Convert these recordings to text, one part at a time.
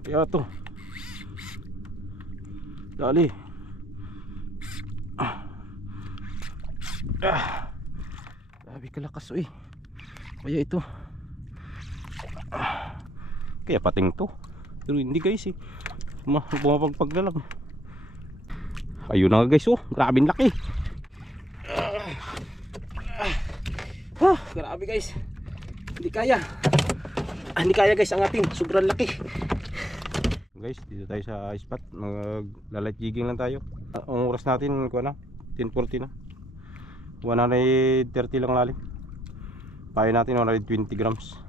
Kaya to. Dali. Grabe kalakas eh. Kaya ito. Kaya pating to. Pero hindi guys eh. Bumapagpag na lang. Ayun na guys oh. Grabing laki. Grabe guys. Hindi kaya. Hindi kaya guys ang ating. Sobrang laki. Guys, dito tayo sa spot. Magla-light jigging lang tayo. Ang oras natin kuha na 10:40 na. 130 lang lalim. Payo natin 120 grams.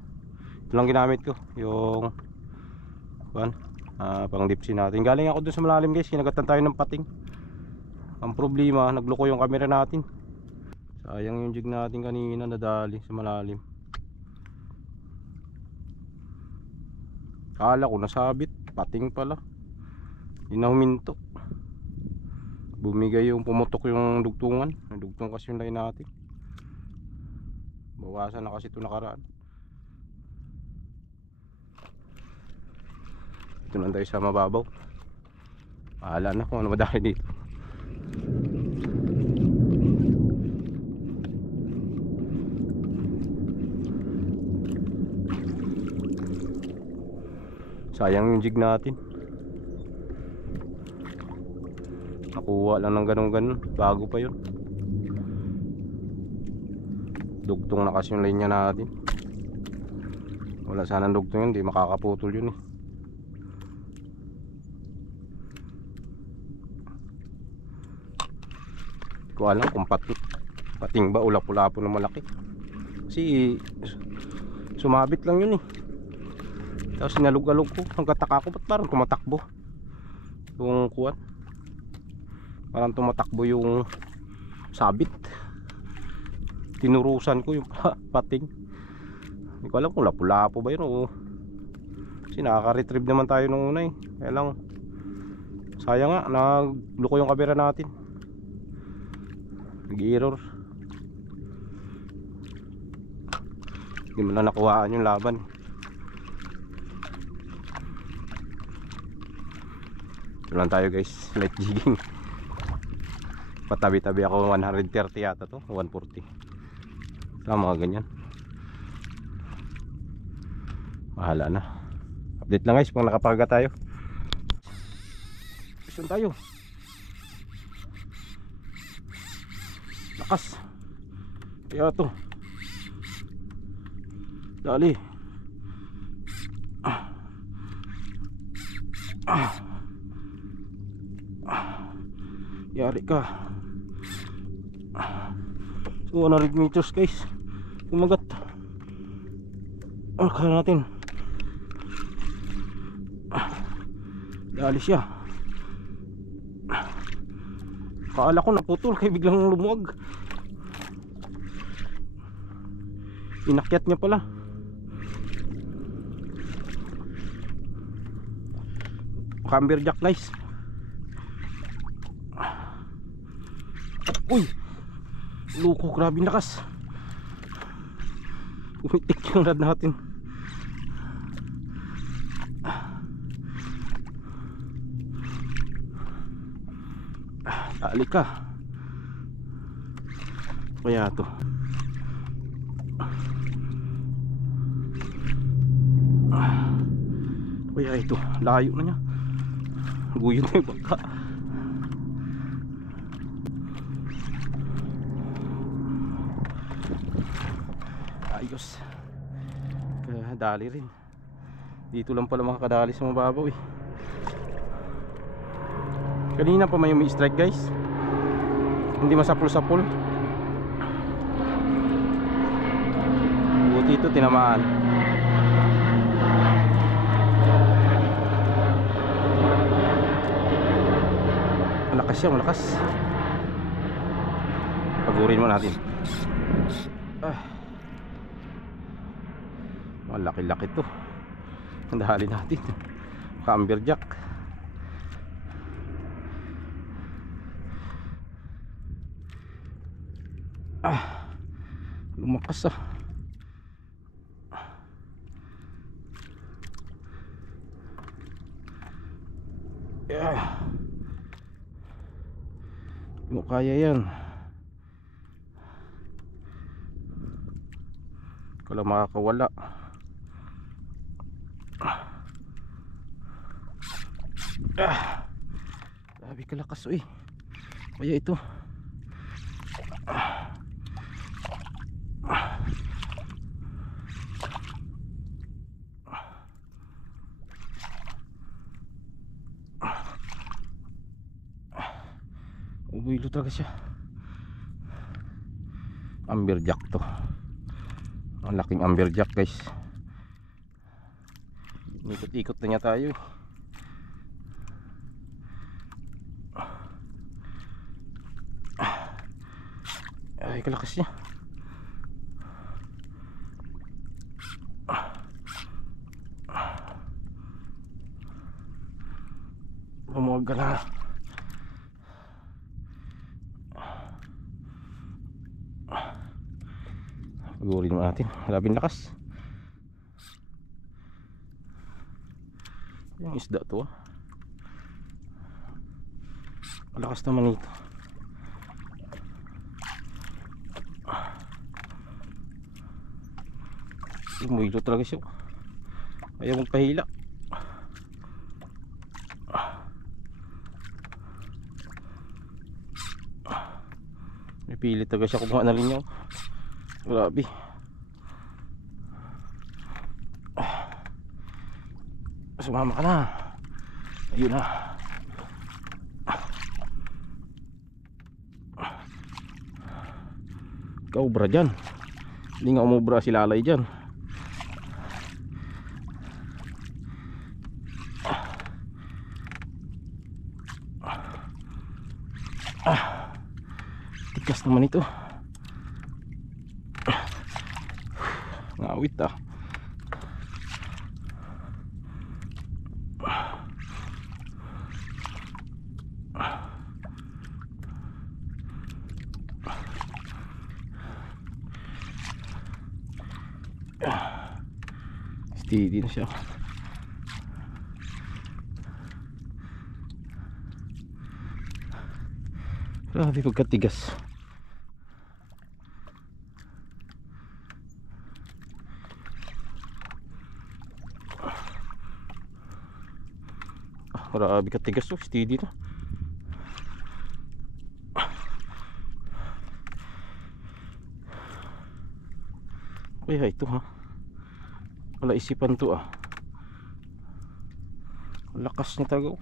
Ito lang ginamit ko. Yung pang dipsy natin. Galing ako dun sa malalim guys. Kinagatan tayo ng pating. Ang problema, nagloko yung camera natin. Sayang yung jig natin kanina nadali sa malalim. Kala ko nasabit. Pating pala. Hindi na huminto. Bumigay yung pumutok yung dugtungan. Nagdugtong kasi yung line natin. Bawasan na kasi ito nakaraan. Ito lang tayo sa mababaw. Bahala na kung ano madali dito. Sayang yung jig natin. Nakuha lang ng ganun-ganun. Bago pa yun. Dugtong na kasi yung linya natin. Wala sanang dugtong yun. Di makakaputol yun eh. Hindi ko alam kung pating ba ulap-ulapo na malaki. Kasi sumabit lang yun eh. Tapos sinalug-alug ko. Nagkataka ko ba't parang tumatakbo yung kuwan. Parang tumatakbo yung sabit. Tinurusan ko yung pating. Hindi ko alam kung lapu-lapo ba yun o. Kasi nakaka-retrieve naman tayo nung una eh. Kaya lang sayang nga, nagloko yung camera natin. Nag-error. Hindi mo na nakuhaan yung laban. Ito lang tayo guys, light jigging. Patabi-tabi ako 130 yata to, 140. Mga ganyan. Bahala na. Update lang guys kung nakapaga tayo. Saan tayo? Lakas. Kaya to. Dali. Yari ka. 100 meters guys. Kumagat. Kaya natin. Dali siya. Kaala ko naputol kaya biglang lumuwag. Inakyat niya pala. Camberjack guys. Uy, loko, grabe lakas. Umitik yung rad natin. Dali ka. Kaya to. Kaya ito, layo na niya. Guyon na yung baka. Ayos. Dali rin. Dito lang pala makakadali sa mababaw eh. Kanina pa may strike guys. Hindi masapul-sapul. Buti ito tinamaan. Malakas siya, malakas. Pagurin mo natin. Malaki-laki to. Ang dahali natin. Camberjack. Lumakas ah. Hindi mo kaya yan. Ikaw lang makakawala. Grabe kalakas uy. Kaya ito. Ubuilo talaga siya. Amberjack to. Ang laking amberjack guys. Ikot-ikot na niya tayo. Ay kalakas niya. Bumuwag ka na. Pagurin mo natin. Labing lakas. Yung isda to. Malakas naman ito. Umuilo talaga siya. Ayaw magpahila. Pilit talaga siya kumuha na rin niya. Grabe. Sumama ka na. Ayun na. Kaubra dyan. Hindi nga umubra si Lalay dyan. Tigas naman ito. Ngawit ah. Steady na siya. Grabe pagkatigas. Grabe katigas to. Steady na. Kaya ito ha. Wala isipan to ah. Lakas niya talaga.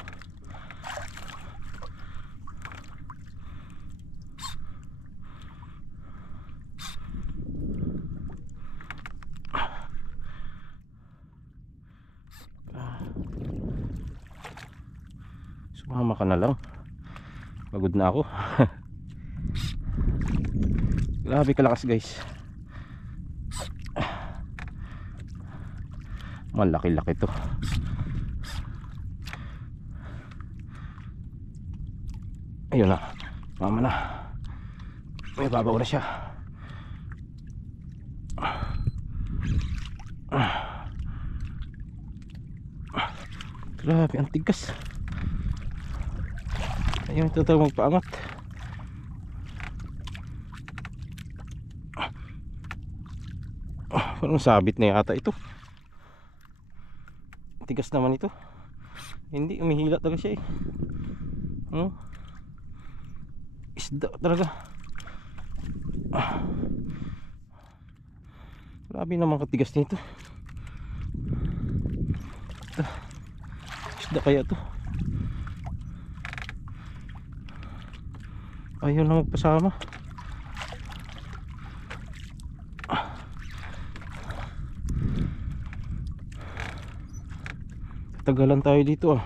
Sumama ka na lang. Pagod na ako. Grabe kalakas guys. Malaki-laki to. Ayun na. Mama na. May babaw na siya. Grabe ang tigas. Ayun ito talagang magpaangat. Parang sabit na yata ito. Tigas naman ito. Hindi, umihila talaga siya eh. Isda talaga. Grabe naman katigas nito. Isda kaya to. Ayaw na magpasama. Tagalan tayo dito ah.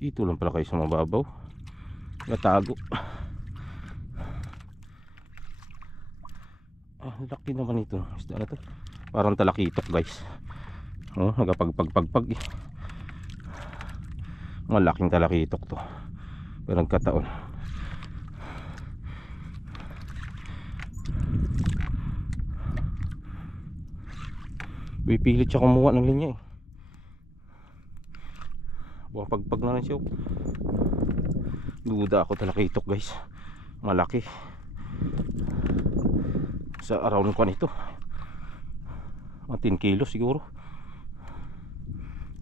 Dito lang pala kayo sa mababaw. Natago. Laki naman ito. Isda na to. Parang talakitok guys. Nagapagpagpagpag eh. Malaking talakitok to. Pero nagkataon. Pipilit siya kumuha ng linya eh. Pagpag na lang siya. Duda ako talakitok guys. Malaki. Sa around ko nito. 10 kilo siguro.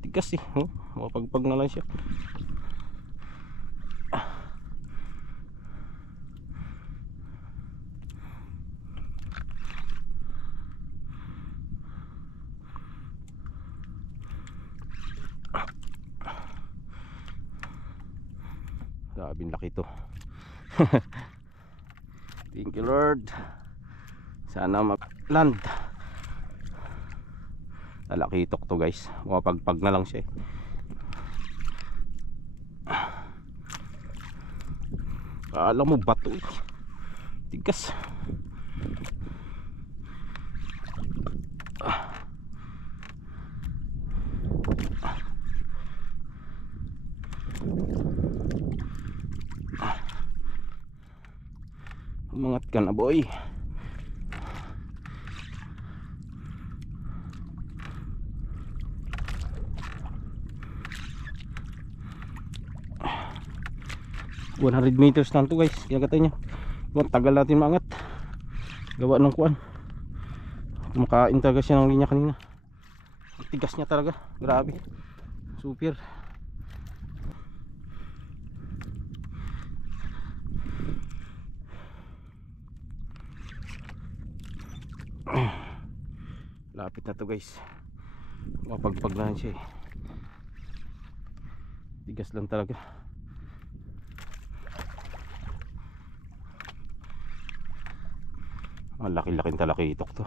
Tigas eh. Pagpag na lang siya. Sabing laki to. Thank you Lord. Sana mag-land. Talakitok to guys. Pagpag na lang siya eh. Kala mo bato eh. Tigas. Umangat ka na boy. $100 meters lang to guys. Kaya katay nyo, tagal natin maangat. Gawa ng kuan. Kumakain talaga siya ng linya kanina. Tigas niya talaga. Grabe. Super. Lapit na to guys. Mapagpag na siya eh. Tigas lang talaga. Laki-laking talakitok to.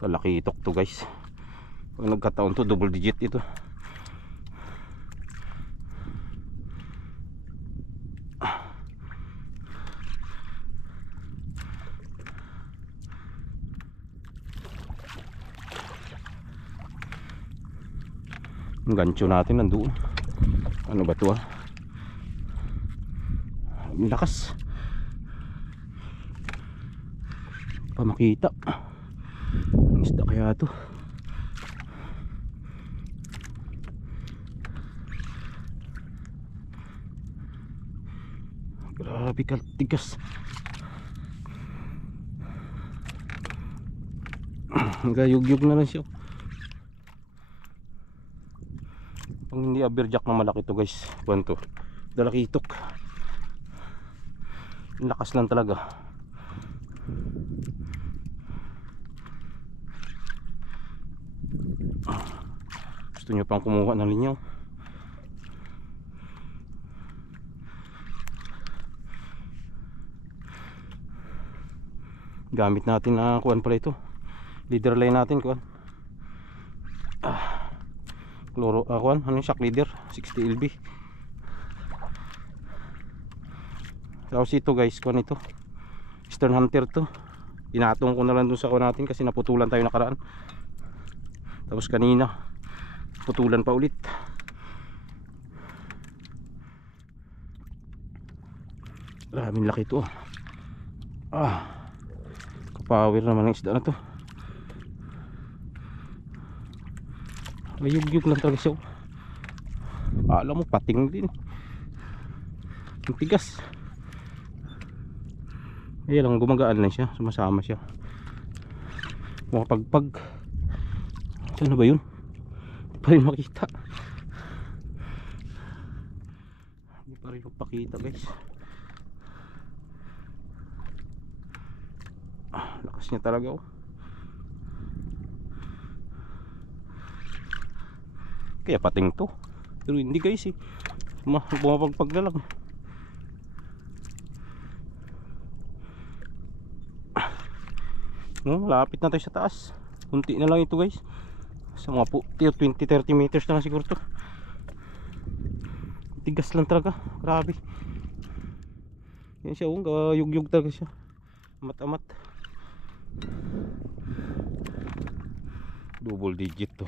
Talakitok to guys. Pag nagkataon to double digit ito. Ang gancho natin nandoon. Ano ba to ah? Ang lakas. Pa makita. Ang isda kaya to. Grabe kaltigas. Gayug-yug na lang siya. Pang hindi aberjack na malaki to guys. Buwan to. Dalakitok. Lakas lang talaga. Gusto nyo pang kumuha ng linyaw? Gamit natin na kuwan pala ito. Leader line natin kuwan. Kuwan, ano yung shock leader 60 LB. Tapos ito guys, kuwan ito Eastern Hunter to. Inatong ko na lang dun sa kuwan natin kasi naputulan tayo nakaraan. Tapos kanina putulan pa ulit. Maraming laki ito. Kapower naman ang isda na to. Mayug-yug lang talaga siya. Alam mo pating din. Ang tigas. Ayan lang, gumagaan lang siya. Sumasama siya. Makapagpag. Saan na ba yun? Hindi pa rin makita. Hindi pa rin magpakita guys. Lakas niya talaga oh. Kaya pating to. Pero hindi guys eh. Bumapagpag na lang. Lapit na tayo sa taas. Kunti na lang ito guys. Sa mga 20-30 meters na lang siguro to. Tigas lang talaga. Grabe. Yan siya oh. Yug-yug talaga siya. Amat-amat. Double digit to.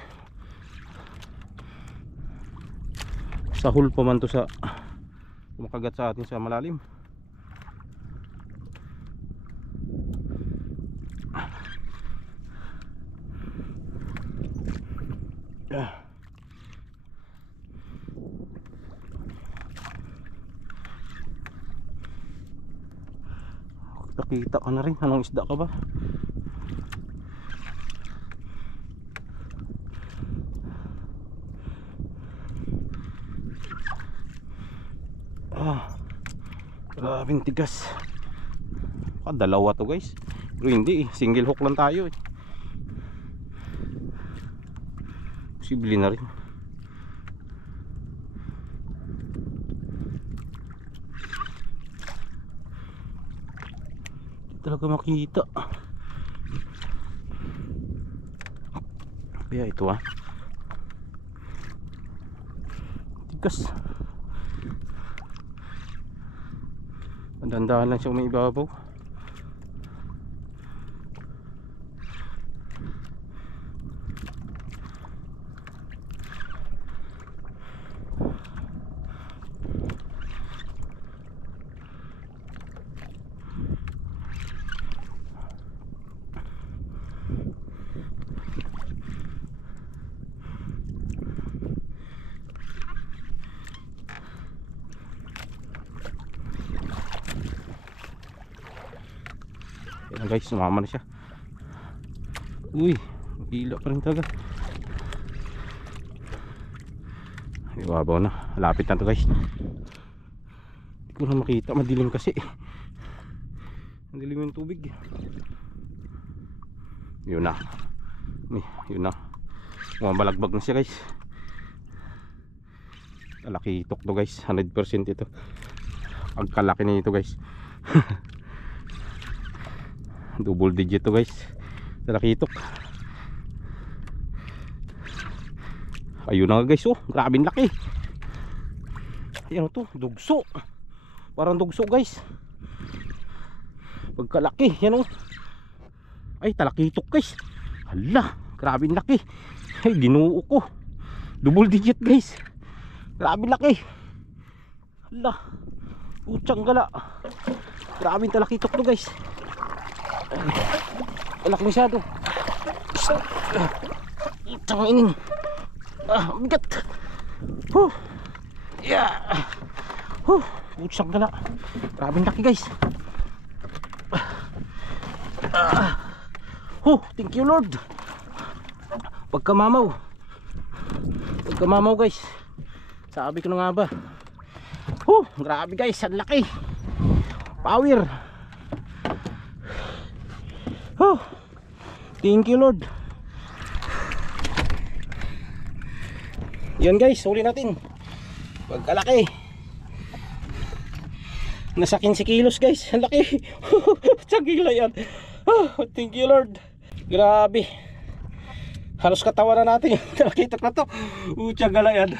Sahol pa man to sa kumakagat sa atin sa malalim. Nakita ka na rin. Anong isda ka ba? Grabing tigas. Dalawa to guys. Pero hindi eh, single hook lang tayo eh. Posible na rin. Hindi talaga makita. Kaya ito ah, tigas. Dandahan lang siya umiibabaw. Ayan guys, sumama na siya. Uy, hila pa rin talaga. Iwabaw na, lapit na to guys. Hindi ko na makita, madilim kasi. Madilim yung tubig. Yun na. Yun na. Bumabalagbag na siya guys. Kalaki itok to guys, 100% ito. Pagkalaki nito guys. Double digit to guys. Talakitok. Ayun na guys oh, grabing laki. Ayan to, dugso. Parang dugso guys. Pagkalaki, yan oh. Ay, talakitok guys. Hala, grabing laki. Ay, ginuo ko. Double digit guys. Grabing laki. Hala, putsang gala. Grabing talakitok to guys. Alak masyado. Tanginin. Bigat. Yeah. Putsang gala. Grabing laki guys. Thank you Lord. Pagkamamaw guys. Sabi ko na nga ba. Grabe guys, ang laki. Power. Thank you Lord. Yan guys, huli natin. Pagkalaki. Nasa 15 kilos guys. Ang laki. Tsagila yan. Thank you Lord. Grabe. Halos katawa na natin. Talakitok na to. Tsagala yan.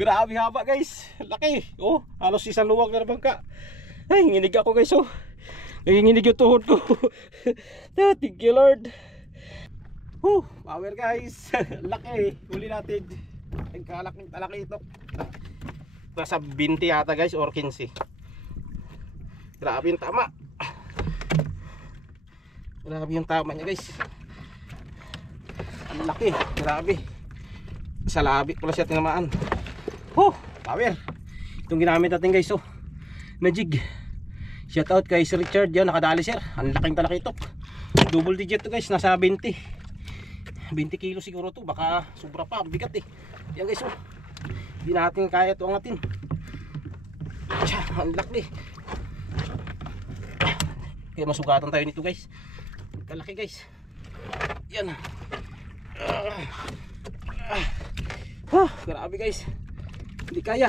Grabe haba guys. Laki. Halos isang luwag na bangka. Ay, nginig ako guys oh. Nanginginig yung tuhod ko. Thank you Lord. Power guys. Laki. Huli natin. Nagkalaking talakitok. Nasa 20 yata guys or 15. Grabe yung tama. Grabe yung tama niya guys. Ang laki. Grabe. Sa labi pala siya tinamaan. Power. Itong ginamit natin guys na jig. Shout out kay Sir Richard, yan nakadali sir. Ang laking talakitok. Double digit to guys, nasa 20 kilo siguro to, baka sobra pa, bigat eh. Yan guys hindi natin kaya ito angatin. Ang laki. Kaya masugatan tayo nito guys. Kalaki guys. Yan. Grabe guys. Hindi kaya.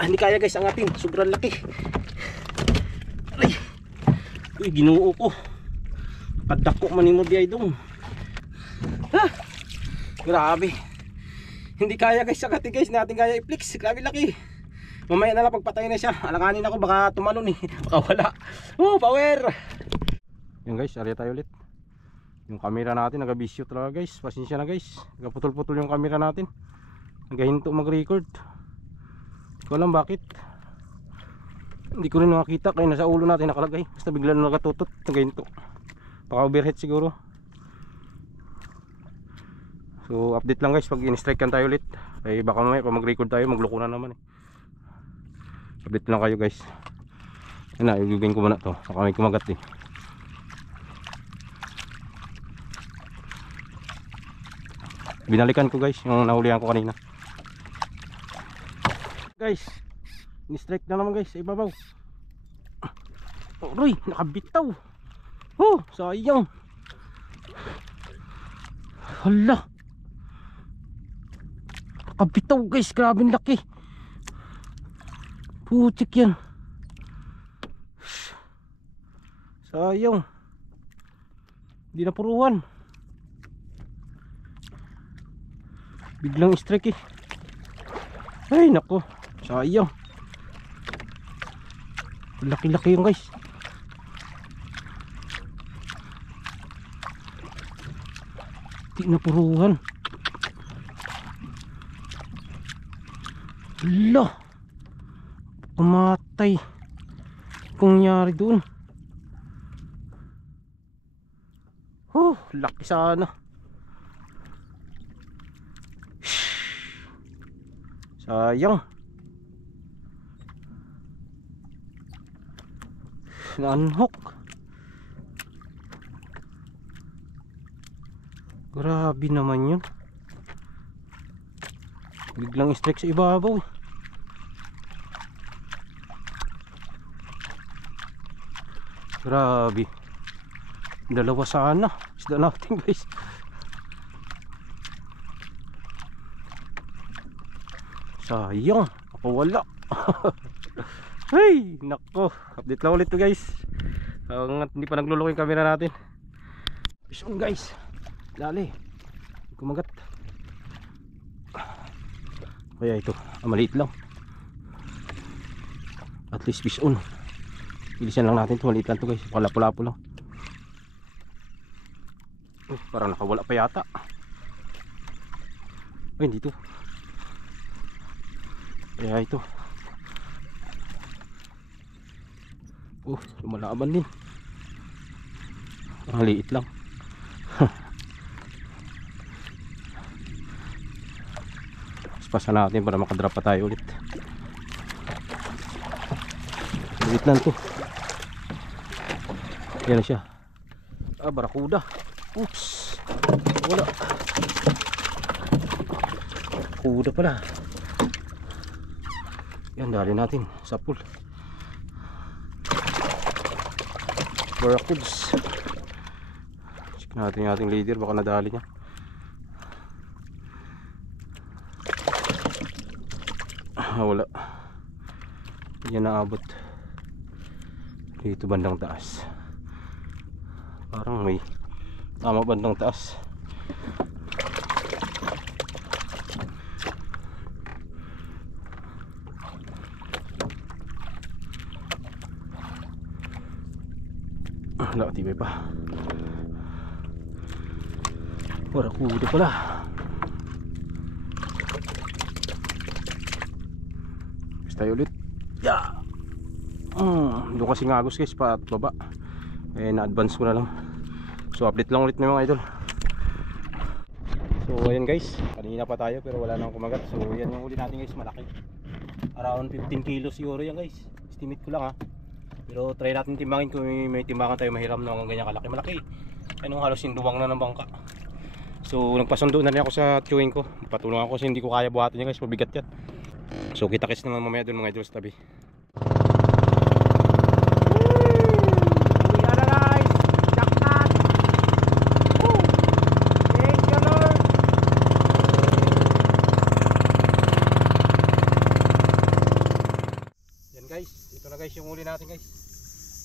Hindi kaya guys angatin, sobrang laki. Uy, ginuo ko. Kadako man mo di ay dong. Grabe. Hindi kaya guys sakati guys, natin kaya i-flex. Grabe laki. Mamaya na lang pagpatay na siya. Alanganin ako baka tumalon eh. Baka wala. Power. Yan guys, ari tayo ulit. Yung camera natin nagabisyo talaga guys. Pasensya na guys. Nagaputol-putol yung camera natin. Nagahinto mag-record. Hindi ko alam bakit. Hindi ko rin makita kaya nasa ulo natin nakalagay. Basta bigla na nakatutot na ganito. Baka overhead siguro. So update lang guys pag in-strike kan tayo ulit. Ay baka mamaya pag mag-record tayo magloko na naman eh. Update lang kayo guys. Yan na, igugin ko muna to. Baka may kumagat eh. Binalikan ko guys yung nahulihan ko kanina. Guys, ni-strike na naman guys sa ibabaw. Uy, nakabitaw. Oh, sayang. Hala. Nakabitaw guys, grabe laki. Putik yan. Sayang. Hindi na puruan. Biglang strike eh. Ay nako, sayang. Laki-laki yung guys. Di na puruhan. Hala, pumatay. Kung nangyari doon. Oh, laki sana. Sayang. Na-unhook. Grabe naman yun. Biglang strike sa ibabaw. Grabe. Dalawa sana. Isda natin guys. Sayang. Ako wala. Hey, nako. Update lang ulit to guys. Hindi pa nagluloko yung camera natin. Fish on guys. Dali. Kumagat. Kaya ito, maliit lang. At least fish on. Bilisan lang natin ito, maliit lang to guys. Palapo-lapo lang. Parang nakawala pa yata. Ay, dito. Kaya ito. Lumalaban din. Ang liit lang. Pasan natin para makadrop pa tayo ulit. Liit lang to. Yan na siya. Barakuda. Oops. Wala. Barakuda pala. Yan, dali natin sa pool. Barracuds. Check natin yung ating leader, baka nadali niya. Wala. Yan naabot dito bandang taas. Parang may tama bandang taas. Wala, tibay pa. Barakuda pala. Tayo ulit. Yeah. Doon kasi ngagos guys pa at baba. Na-advance ko na lang. So update lang ulit na mga idol. So ayan guys, kanina pa tayo pero wala nang kumagat. So yan yung uli natin guys, malaki. Around 15 kilos siguro yan guys. Estimate ko lang ha. Pero try natin timbangin kung may timbangan tayo mahiram na ganyan kalaki. Malaki. Ano halos induwang na ng bangka. So nagpasundo na rin ako sa chewing ko. Patulungan ko kasi hindi ko kaya buhatin yan guys, mabigat yan. So kita-kits naman mamaya dun mga idol sa tabi. Uwi na guys! Jackpot! Thank you Lord! Yan guys, ito na guys yung uli natin guys.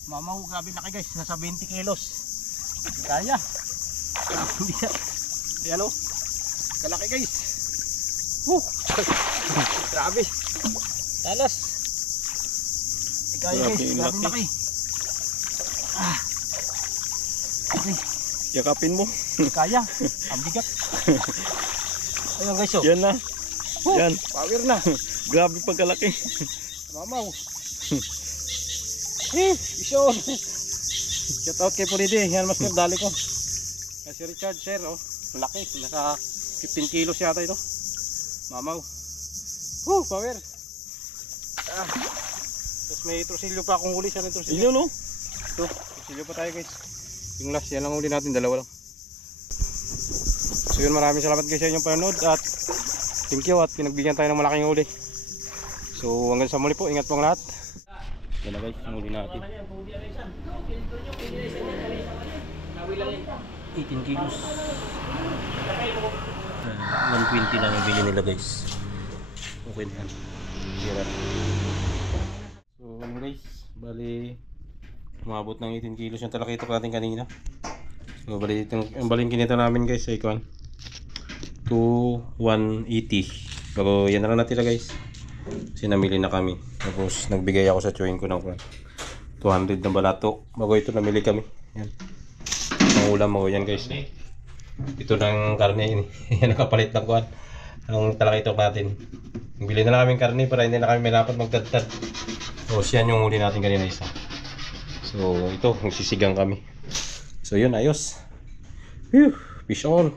Mamaw, grabe laki guys, nasa 20 kilos. Kaya. Ayan o, kalaki guys. Grabe. Talas. Kaya guys, grabe laki. Okay. Yakapin mo. Kaya. Ang bigat. Ayun guys, oh. Yan na. Yan. Power na. Grabe pagkalaki. Mamaw. Ison. Shout out kay Puridi. Yan mas dali ko. Si Richard Sir, oh. Malaki. Nasa 15 kilos yata ito. Mamaw. Power. Tapos may trusilyo pa akong huli. Saan yung trusilyo? Ilo no? Ito, trusilyo pa tayo guys. Yung last, yan lang huli natin. Dalawa lang. So yun, maraming salamat guys sa inyong panonood. At thank you at pinagbigyan tayo ng malaking huli. So hanggang sa muli po. Ingat po ang lahat. Yan na guys, ang huli natin. 18 kilos. 120 lang yung bili nila guys. Okay na yan. Sirat. So ano guys, bali umabot ng 18 kilos yung talakito natin kanina. So bali ang balin kinita namin guys ay kuan 2,180. Pero yan na lang natira guys. Kasi namili na kami. Tapos nagbigay ako sa chewing ko ng 200 na balato. Bago ito namili kami. Yan. Ang ulam mo yan guys. Ito ng karne ini. Yan nakapalit ng kuan. Ang talakito natin. Bili na lang kami karne para hindi na kami malapad magtadtad. So yan yung huli natin kanina isa. So ito, magsisigang kami. So yun, ayos. Phew, fish on.